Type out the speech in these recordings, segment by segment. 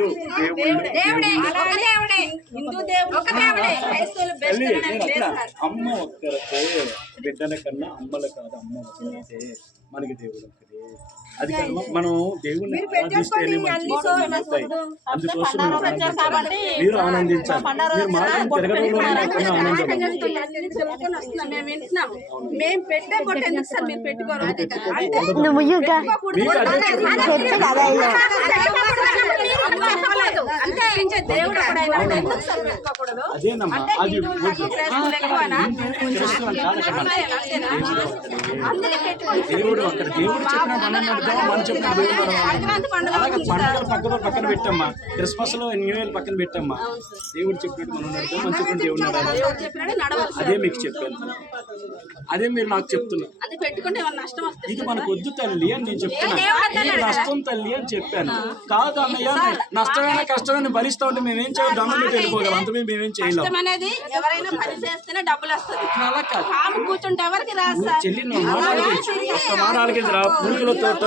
అమ్మ ఒక్కరితే బిడ్డల కన్నా అమ్మల కాదు అమ్మ ఒక్కరితే మనకి దేవుడు అది మనం దేవుడిని అందుకోసం మీరు ఆనందించాలి మీరు మేము వింటున్నాం పక్కన పెట్టమ్మా క్రిస్మస్ లో న్యూ ఇయర్ పక్కన పెట్టమ్మా దేవుడు చెప్పినట్టు మనం నడుతాం మంచి దేవుడు నడవాలి అదే మీకు చెప్పాను అదే మీరు నాకు చెప్తున్నారు ఇది మనకు వద్దు తల్లి అని నేను చెప్తున్నాను నష్టం తల్లి అని చెప్పాను కాదు అన్నయ్య నష్టమైన కష్టమైన భరిస్తా అంటే మేము ఏం చేయాలి దండం పెట్టుకోగలం అంత మేము ఏం చేయాలి కష్టం అనేది ఎవరైనా పని చేస్తేనే డబ్బులు వస్తుంది కాము కూర్చుంటే ఎవరికి రాదు సార్ చెల్లి నువ్వు మాట్లాడగలిగించు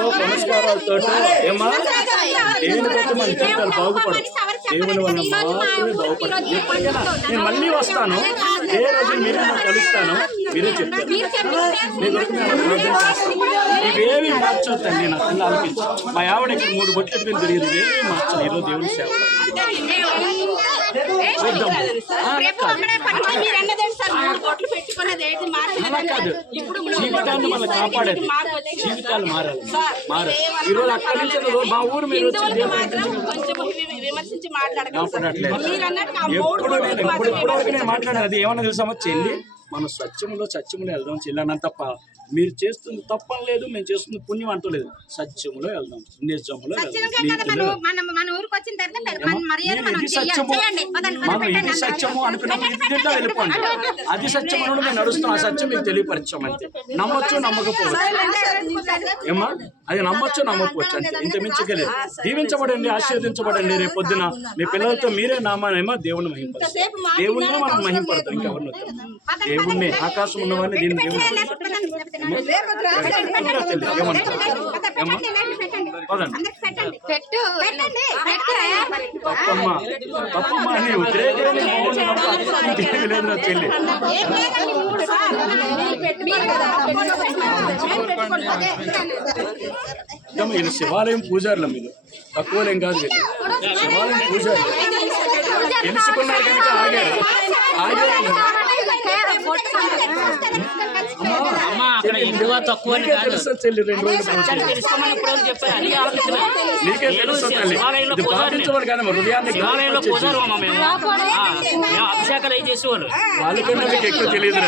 ఏమా బాగుపడదు నేను మళ్ళీ వస్తాను ఏ రోజు మీరు కలుస్తాను మీరే చెప్తాను ఇవేవి మార్చొద్దండి నేను అసలు ఆలోచించి మా ఆవిడ మూడు బొట్లు ఎట్టుకుని తిరిగింది ఇవేవి మార్చను ఈరోజు దేవుని సేవ జీవితాన్ని మనం కాపాడేది జీవితాలు మారాలి మారాలి ఈరోజు అక్కడి నుంచి మా ఊరు మీరు వచ్చి విమర్శించి మాట్లాడకండి మీరు అది ఏమన్నా తెలుసా చెల్లి మనం సత్యంలో సత్యంలో వెళ్దాం చెల్లాన తప్ప మీరు చేస్తుంది తప్పని లేదు మేము చేస్తుంది పుణ్యం అంటలేదు సత్యంలో వెళ్దాం నిజంలో మనం ఇది సత్యము అనుకున్నప్పుడు వెళ్ళిపోండి అది సత్యం అని మేము నడుస్తున్నాం ఆ సత్యం మీకు తెలియపరిచాం అంతే నమ్మొచ్చు నమ్మకపోవచ్చు ఏమా అది నమ్మచ్చు నమ్మకపోవచ్చు అంతే ఇంత మించగలేదు దీవించబడండి ఆశీర్వదించబడండి రేపు పొద్దున మీ పిల్లలతో మీరే నామానేమో దేవుని మహింపడతాం దేవుణ్ణి మనం మహింపడతాం ఇంకెవరిని దేవుని దేవుణ్ణి ఆకాశం ఉన్నవాడిని దీన్ని తప్పమ్మ అని చెల్లి వీళ్ళు శివాలయం పూజారులు మీరు తక్కువలేం కాదు శివాలయం పూజారులు తెలుసుకున్నారు కనుక ఆగారు ఆగారు అమ్మా అక్కడ ఇందువా తక్కువ కాదు శివాలయంలో పోసారు అమ్మ మేము అభిషేకాలు అయి చేసేవాళ్ళు వాళ్ళకన్నా మీకు ఎక్కువ తెలియదు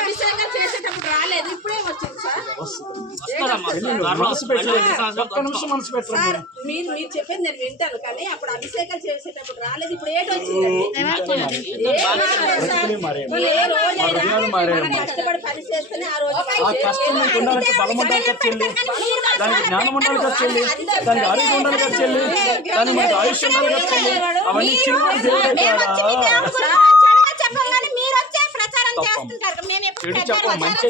అభిషేకం చేసేటప్పుడు రాలేదు ఇప్పుడే వచ్చింది సార్ సార్ మీరు మీరు చెప్పేది నేను వింటాను కానీ అప్పుడు అభిషేకాలు చేసేటప్పుడు రాలేదు ఇప్పుడు ఏటి వచ్చిందండి కష్టపడి పని చేస్తేనే ఆ రోజు కష్టం ఉండాలంటే బలం ప్రచారం చేస్తుంటారు చెడు చెప్ప మంచి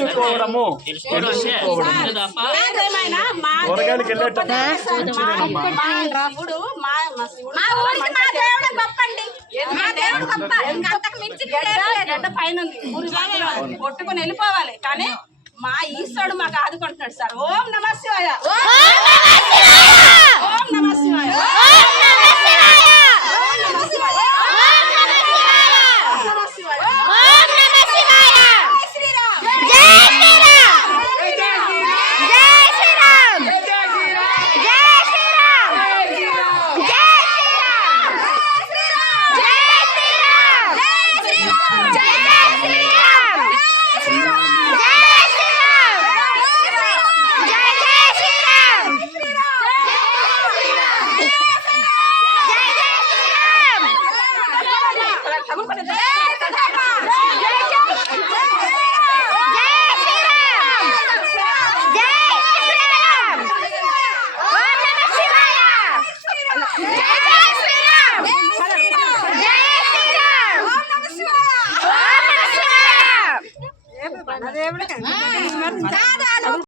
తెలుసుకోవడము కూరగాయలకి వెళ్ళేటప్పుడు మా ఊరికి మా దేవుడు గొప్ప అండి మా దేవుడు గొప్ప ఇంకంతకు మించి పైన ఉంది వెళ్ళిపోవాలి కానీ మా ఈశ్వరుడు మాకు ఆదుకుంటున్నాడు సార్ ఓం నమ శివాయ దేవుడే